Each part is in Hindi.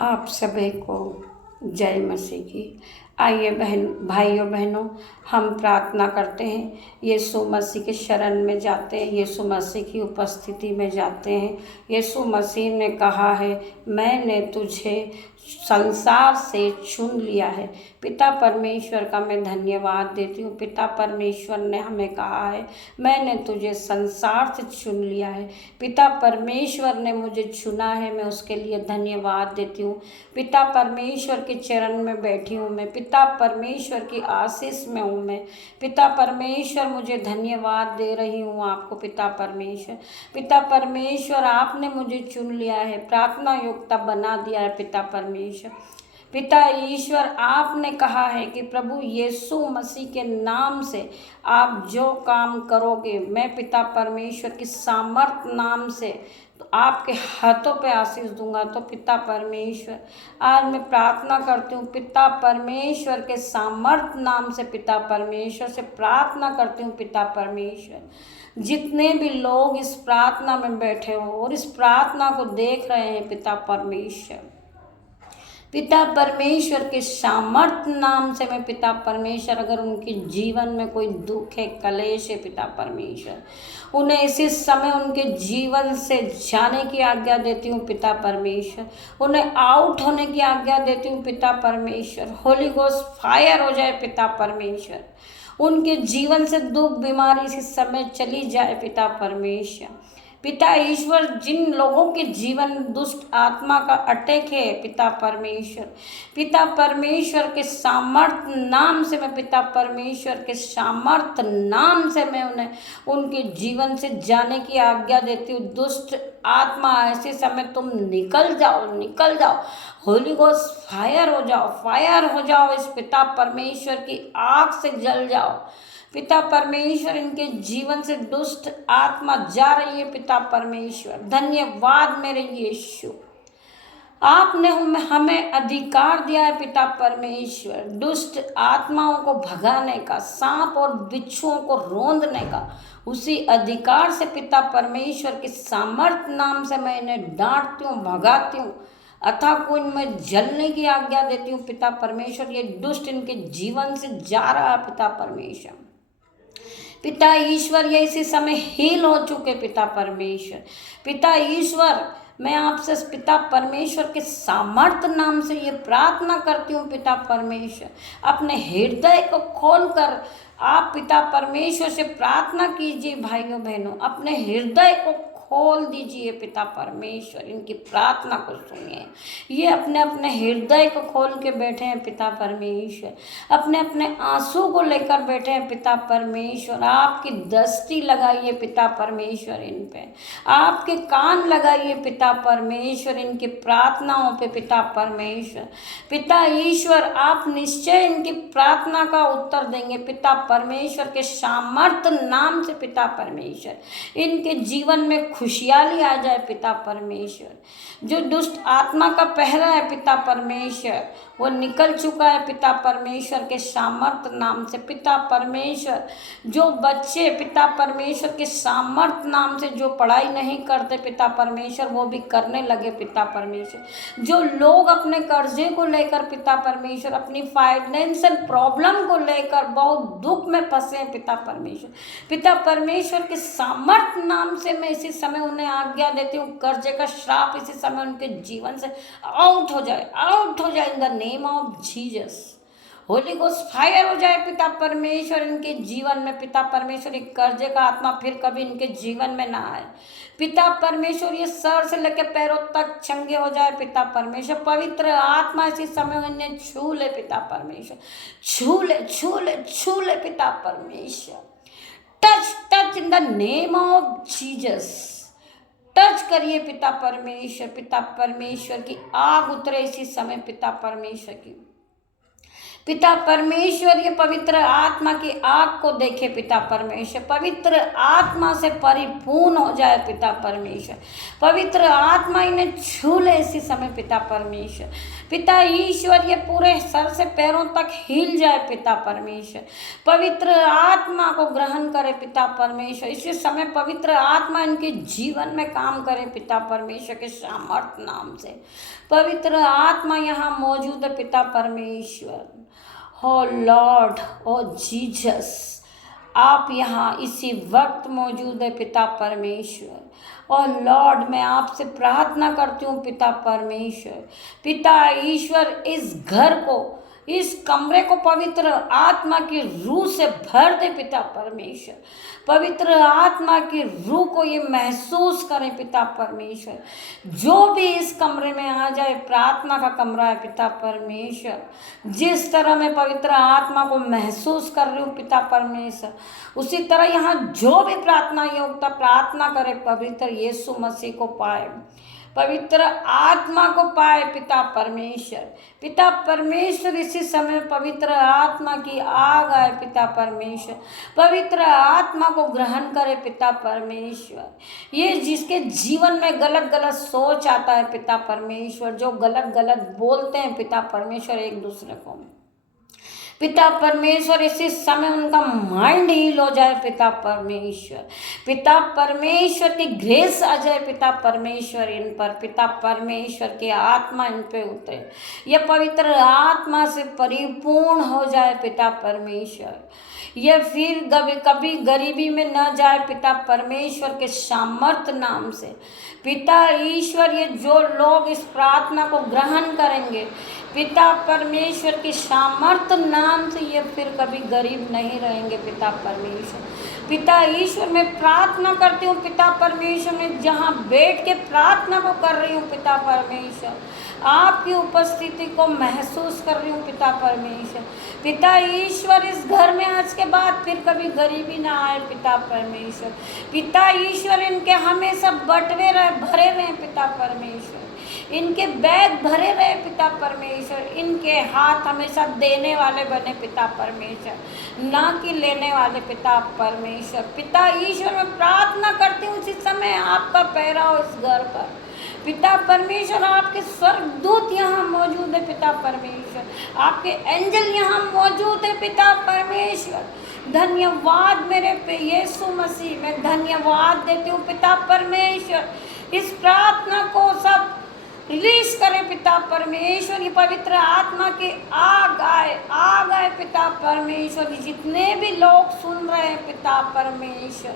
आप सभी को जय मसीह की। आइए भाइयों बहनों, हम प्रार्थना करते हैं, यीशु मसीह के शरण में जाते हैं, यीशु मसीह की उपस्थिति में जाते हैं। यीशु मसीह ने कहा है, मैंने तुझे संसार से चुन लिया है। पिता परमेश्वर का मैं धन्यवाद देती हूँ। पिता परमेश्वर ने हमें कहा है, मैंने तुझे संसार से चुन लिया है। पिता परमेश्वर ने मुझे चुना है, मैं उसके लिए धन्यवाद देती हूँ। पिता परमेश्वर के चरण में बैठी हूँ मैं, पिता परमेश्वर की आशीष में हूँ मैं। पिता परमेश्वर, मुझे धन्यवाद दे रही हूँ आपको। पिता परमेश्वर आपने मुझे चुन लिया है, प्रार्थना योग्यता बना दिया है। पिता ईश्वर, आपने कहा है कि प्रभु यीशु मसीह के नाम से आप जो काम करोगे, मैं पिता परमेश्वर की सामर्थ नाम से तो आपके हाथों पे आशीष दूंगा। तो पिता परमेश्वर, आज मैं प्रार्थना करती हूँ, पिता परमेश्वर के सामर्थ नाम से पिता परमेश्वर से प्रार्थना करती हूँ। पिता परमेश्वर, जितने भी लोग इस प्रार्थना में बैठे हो और इस प्रार्थना को देख रहे हैं, पिता परमेश्वर के सामर्थ्य नाम से मैं पिता परमेश्वर, अगर उनके जीवन में कोई दुख है, कलेश है, पिता परमेश्वर उन्हें इसी समय उनके जीवन से जाने की आज्ञा देती हूँ। पिता परमेश्वर, उन्हें आउट होने की आज्ञा देती हूँ। पिता परमेश्वर, होली घोस्ट फायर हो जाए। पिता परमेश्वर, उनके जीवन से दुख बीमारी इसी समय चली जाए। पिता परमेश्वर, पिता ईश्वर, जिन लोगों के जीवन दुष्ट आत्मा का अटैक है, पिता परमेश्वर के सामर्थ नाम से मैं पिता परमेश्वर के सामर्थ नाम से मैं उन्हें उनके जीवन से जाने की आज्ञा देती हूँ। दुष्ट आत्मा, ऐसे समय तुम निकल जाओ। होली घोस्ट फायर हो जाओ। इस पिता परमेश्वर की आग से जल जाओ। पिता परमेश्वर, इनके जीवन से दुष्ट आत्मा जा रही है। पिता परमेश्वर, धन्यवाद मेरे यीशु, आपने हमें अधिकार दिया है। पिता परमेश्वर, दुष्ट आत्माओं को भगाने का, सांप और बिच्छुओं को रोंदने का, उसी अधिकार से पिता परमेश्वर के सामर्थ नाम से मैं इन्हें डांटती हूँ, भगाती हूँ, अथा कुंज में जलने की आज्ञा देती हूँ। पिता परमेश्वर, ये दुष्ट इनके जीवन से जा रहा है। पिता ईश्वर, ये इसी समय हील हो चुके। पिता ईश्वर, मैं आपसे पिता परमेश्वर के सामर्थ नाम से ये प्रार्थना करती हूँ। पिता परमेश्वर, अपने हृदय को खोलकर आप पिता परमेश्वर से प्रार्थना कीजिए। भाइयों बहनों, अपने हृदय को खोल दीजिए। पिता परमेश्वर, इनकी प्रार्थना को सुनिए। ये अपने अपने हृदय को खोल के बैठे हैं। पिता परमेश्वर, अपने अपने आंसू को लेकर बैठे हैं। पिता परमेश्वर, आपकी दृष्टि लगाइए। पिता परमेश्वर, इन पे आपके कान लगाइए। पिता परमेश्वर, इनकी प्रार्थनाओं पे। पिता ईश्वर, आप निश्चय इनकी प्रार्थना का उत्तर देंगे। पिता परमेश्वर के सामर्थ्य नाम से पिता परमेश्वर, इनके जीवन में खुशहाली आ जाए। पिता परमेश्वर, जो दुष्ट आत्मा का पहरा है, पिता परमेश्वर, वो निकल चुका है। पिता परमेश्वर के सामर्थ्य नाम से। पिता परमेश्वर, जो बच्चे पिता परमेश्वर के सामर्थ्य नाम से जो पढ़ाई नहीं करते, पिता परमेश्वर, वो भी करने लगे। पिता परमेश्वर, जो लोग अपने कर्जे को लेकर, पिता परमेश्वर, अपनी फाइनेंशियल प्रॉब्लम को लेकर बहुत दुख में फंसे हैं, पिता परमेश्वर के सामर्थ्य नाम से मैं इसी समय उन्हें आज्ञा देती हूँ, कर्जे का श्राप इसी समय उनके जीवन से आउट हो जाए in the name of Jesus. Holi ghost fire हो जाए। पिता परमेश्वर, इनके जीवन में पिता परमेश्वर, एक कर्जे का आत्मा फिर कभी इनके जीवन में ना आए। पिता परमेश्वर, ये सर से लेकर पैरों तक चंगे हो जाए। पिता परमेश्वर, पवित्र आत्मा इसी समय इन्हें छू ले। पिता परमेश्वर, छू ले। पिता परमेश्वर, touch in the name of Jesus. Touch करिए पिता परमेश्वर की आग उतरे इसी समय। पिता परमेश्वर की पिता परमेश्वर ये पवित्र आत्मा की आग को देखे पिता परमेश्वर, पवित्र आत्मा से परिपूर्ण हो जाए पिता परमेश्वर, पवित्र आत्मा इन्हें छू ले इसी समय पिता परमेश्वर। पिता ईश्वर ये पूरे सर से पैरों तक हिल जाए पिता परमेश्वर, पवित्र आत्मा को ग्रहण करे पिता परमेश्वर। इसी समय पवित्र आत्मा इनके जीवन में काम करे पिता परमेश्वर के सामर्थ्य नाम से। पवित्र आत्मा यहाँ मौजूद है पिता परमेश्वर। हो लॉर्ड, ओ जीसस, आप यहाँ इसी वक्त मौजूद है पिता परमेश्वर। और लॉर्ड मैं आपसे प्रार्थना करती हूँ पिता परमेश्वर, पिता ईश्वर इस घर को, इस कमरे को पवित्र आत्मा की रूह से भर दे पिता परमेश्वर। पवित्र आत्मा की रूह को ये महसूस करें पिता परमेश्वर। जो भी इस कमरे में आ जाए, प्रार्थना का कमरा है पिता परमेश्वर, जिस तरह मैं पवित्र आत्मा को महसूस कर रही हूँ पिता परमेश्वर, उसी तरह यहाँ जो भी प्रार्थना योग्यता प्रार्थना करे पवित्र यीशु मसीह को पाए, पवित्र आत्मा को पाए पिता परमेश्वर। पिता परमेश्वर इसी समय पवित्र आत्मा की आग आए पिता परमेश्वर, पवित्र आत्मा को ग्रहण करे पिता परमेश्वर। ये जिसके जीवन में गलत गलत सोच आता है पिता परमेश्वर, जो गलत गलत बोलते हैं पिता परमेश्वर एक दूसरे को, पिता परमेश्वर इसी समय उनका माइंड हील हो जाए पिता परमेश्वर। पिता परमेश्वर की ग्रेस आ जाए पिता परमेश्वर इन पर, पिता परमेश्वर की आत्मा इन पे उतरे, ये पवित्र आत्मा से परिपूर्ण हो जाए पिता परमेश्वर। ये फिर कभी गरीबी में न जाए पिता परमेश्वर के सामर्थ्य नाम से। पिता ईश्वर ये जो लोग इस प्रार्थना को ग्रहण करेंगे पिता परमेश्वर की सामर्थ्य नाम से, ये फिर कभी गरीब नहीं रहेंगे पिता परमेश्वर। पिता ईश्वर मैं प्रार्थना करती हूँ पिता परमेश्वर, मैं जहाँ बैठ के प्रार्थना को कर रही हूँ पिता परमेश्वर, आपकी उपस्थिति को महसूस कर रही हूँ पिता परमेश्वर। पिता ईश्वर इस घर में आज के बाद फिर कभी गरीबी ना आए पिता परमेश्वर। पिता ईश्वर इनके हमेशा बटवे रहे, भरे रहे पिता परमेश्वर, इनके बैग भरे रहे पिता परमेश्वर, इनके हाथ हमेशा देने वाले बने पिता परमेश्वर, ना कि लेने वाले पिता परमेश्वर। पिता ईश्वर मैं प्रार्थना करती हूँ इस समय आपका पहराव इस घर पर पिता परमेश्वर, आपके स्वर्गदूत यहाँ मौजूद है पिता परमेश्वर, आपके एंजल यहाँ मौजूद है पिता परमेश्वर। धन्यवाद मेरे पे यीशु मसीह, मैं धन्यवाद देती हूँ पिता परमेश्वर। इस प्रार्थना को सब रिलीज करें पिता परमेश्वर, ये पवित्र आत्मा की आग आए पिता परमेश्वर। जितने भी लोग सुन रहे हैं पिता परमेश्वर,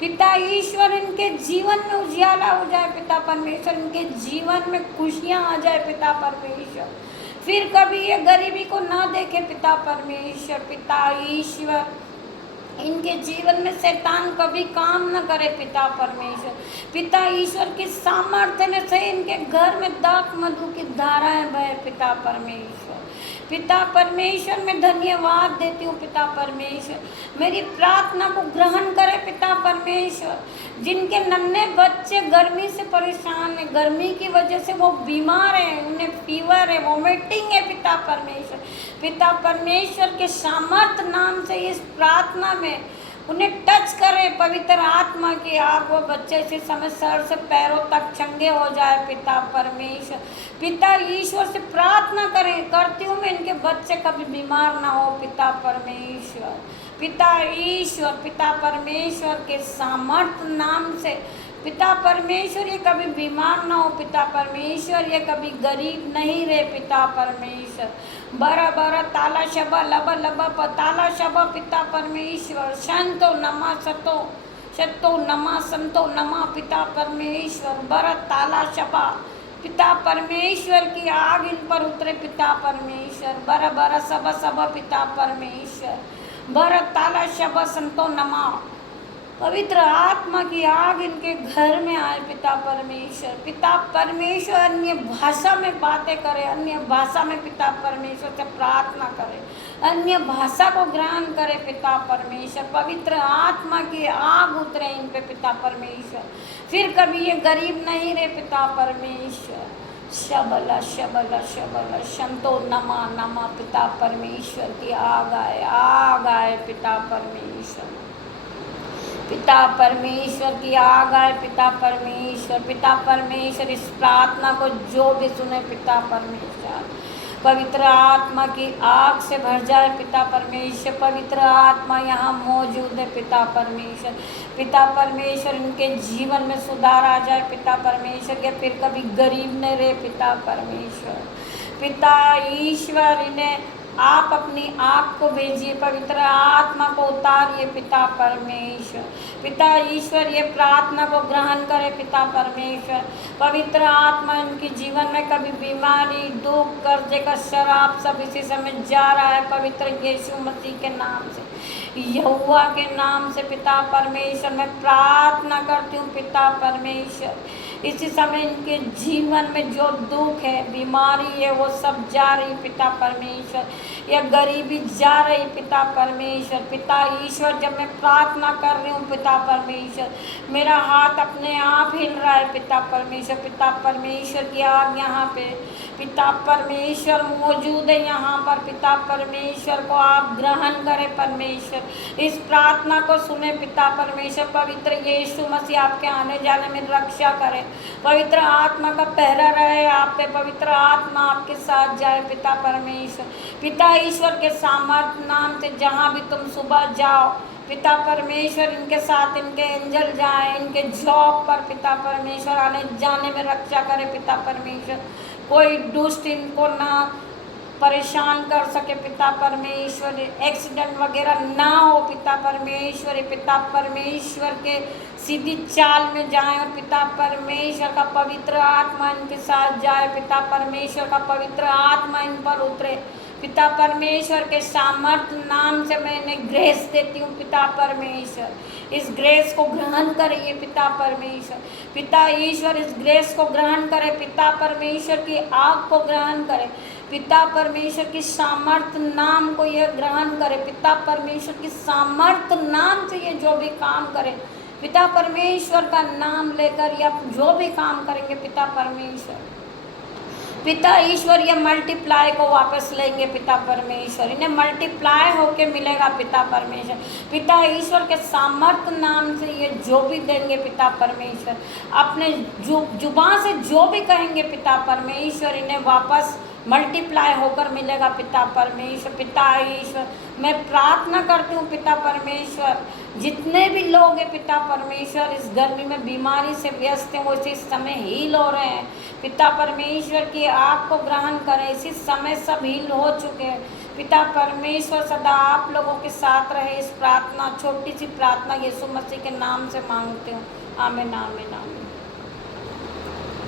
पिता ईश्वर इनके जीवन में उजियाला हो जाए पिता परमेश्वर, इनके जीवन में खुशियाँ आ जाए पिता परमेश्वर, फिर कभी ये गरीबी को ना देखे पिता परमेश्वर। पिता ईश्वर इनके जीवन में शैतान कभी काम न करे पिता परमेश्वर। पिता ईश्वर की सामर्थ्य से इनके घर में दाख मधु की धाराएं बहे पिता परमेश्वर। पिता परमेश्वर मैं धन्यवाद देती हूँ पिता परमेश्वर, मेरी प्रार्थना को ग्रहण करे पिता परमेश्वर। जिनके नन्हे बच्चे गर्मी से परेशान हैं, गर्मी की वजह से वो बीमार हैं, उन्हें फीवर है, वोमिटिंग है पिता परमेश्वर, पिता परमेश्वर के सामर्थ्य नाम से इस प्रार्थना में उन्हें टच करे पवित्र आत्मा की आग, वो बच्चे इसी समय सर से पैरों तक चंगे हो जाए पिता परमेश्वर। पिता ईश्वर से प्रार्थना करती हूँ मैं इनके बच्चे कभी बीमार ना हो पिता परमेश्वर। पिता ईश्वर पिता परमेश्वर के सामर्थ्य नाम से पिता परमेश्वर ये कभी बीमार ना हो पिता परमेश्वर, ये कभी गरीब नहीं रहे पिता परमेश्वर। बरा बरा ताला शबा लबा लबा पताला शबा पिता परमेश्वर। संतो नमा सतो सतो नमा संतो नमा पिता परमेश्वर। बरा ताला शबा पिता परमेश्वर की आग इन पर उतरे पिता परमेश्वर। बरा बरा सबा सबा पिता परमेश्वर। बरा ताला शबा संतो नमा, पवित्र आत्मा की आग इनके घर में आए पिता परमेश्वर। पिता परमेश्वर अन्य भाषा में बातें करे, अन्य भाषा में पिता परमेश्वर से प्रार्थना करे, अन्य भाषा को ग्रहण करे पिता परमेश्वर। पवित्र आत्मा की आग उतरे इन पे पिता परमेश्वर, फिर कभी ये गरीब नहीं रहे पिता परमेश्वर। शबला शबला शबला शंतो नमा नमा पिता परमेश्वर की आग आए पिता परमेश्वर, पिता परमेश्वर की आग आए पिता परमेश्वर इस प्रार्थना को जो भी सुने पिता परमेश्वर पवित्र आत्मा की आग से भर जाए पिता परमेश्वर, पवित्र आत्मा यहाँ मौजूद है पिता परमेश्वर इनके जीवन में सुधार आ जाए पिता परमेश्वर, या फिर कभी गरीब न रहे पिता परमेश्वर, पिता ईश्वर इन्हें आप अपनी आग को भेजिए, पवित्र आत्मा को उतारिए पिता परमेश्वर, पिता ईश्वर ये प्रार्थना को ग्रहण करे पिता परमेश्वर, पवित्र आत्मा इनके जीवन में कभी बीमारी दुख कर्जे का शराब सब इसी समय जा रहा है, पवित्र यीशु मसीह के नाम से यहोवा के नाम से पिता परमेश्वर मैं प्रार्थना करती हूँ पिता परमेश्वर, इसी समय इनके जीवन में जो दुख है बीमारी है वो सब जा रही पिता परमेश्वर, यह गरीबी जा रही पिता परमेश्वर, पिता ईश्वर जब मैं प्रार्थना कर रही हूँ पिता परमेश्वर मेरा हाथ अपने आप हिल रहा है पिता परमेश्वर की आग यहाँ पे पिता परमेश्वर मौजूद है यहाँ पर, पिता परमेश्वर को आप ग्रहण करें परमेश्वर, इस प्रार्थना को सुने पिता परमेश्वर, पवित्र यीशु मसीह आपके आने जाने में रक्षा करें, पवित्र आत्मा का पहरा रहे आप पे, पवित्र आत्मा आपके साथ जाए पिता परमेश्वर, पिता ईश्वर के सामर्थ्य नाम से जहाँ भी तुम सुबह जाओ पिता परमेश्वर इनके साथ इनके एंजल जाए, इनके जॉब पर पिता परमेश्वर आने जाने में रक्षा करे पिता परमेश्वर, कोई दुष्ट इनको ना परेशान कर सके पिता परमेश्वर, एक्सीडेंट वगैरह ना हो पिता परमेश्वर के सीधी चाल में जाए और पिता परमेश्वर का पवित्र आत्मा इनके साथ जाए, पिता परमेश्वर का पवित्र आत्मा इन पर उतरे, पिता परमेश्वर के सामर्थ्य नाम से मैं इन्हें ग्रेस देती हूँ पिता परमेश्वर, इस ग्रेस को ग्रहण करिए पिता परमेश्वर, पिता ईश्वर इस ग्रेस को ग्रहण करे, पिता परमेश्वर की आग को ग्रहण करे, पिता परमेश्वर की सामर्थ्य नाम को यह ग्रहण करे, पिता परमेश्वर की सामर्थ्य नाम से ये जो भी काम करे पिता परमेश्वर का नाम लेकर या जो भी काम करेंगे पिता ईश्वर ये मल्टीप्लाई को वापस लेंगे पिता परमेश्वर, इन्हें मल्टीप्लाई होके मिलेगा पिता परमेश्वर, पिता ईश्वर के सामर्थ्य नाम से ये जो भी देंगे पिता परमेश्वर, अपने जुबान से जो भी कहेंगे पिता परमेश्वर इन्हें वापस मल्टीप्लाई होकर मिलेगा पिता परमेश्वर, पिता ईश्वर मैं प्रार्थना करती हूँ पिता परमेश्वर जितने भी लोग हैं पिता परमेश्वर इस गर्मी में बीमारी से व्यस्त हैं वो इसी समय हील हो रहे हैं, पिता परमेश्वर की आग को ग्रहण करें, इसी समय सब हील हो चुके हैं, पिता परमेश्वर सदा आप लोगों के साथ रहे, इस प्रार्थना छोटी सी प्रार्थना यीशु मसीह के नाम से मांगते हूँ, आमीन आमीन आमीन।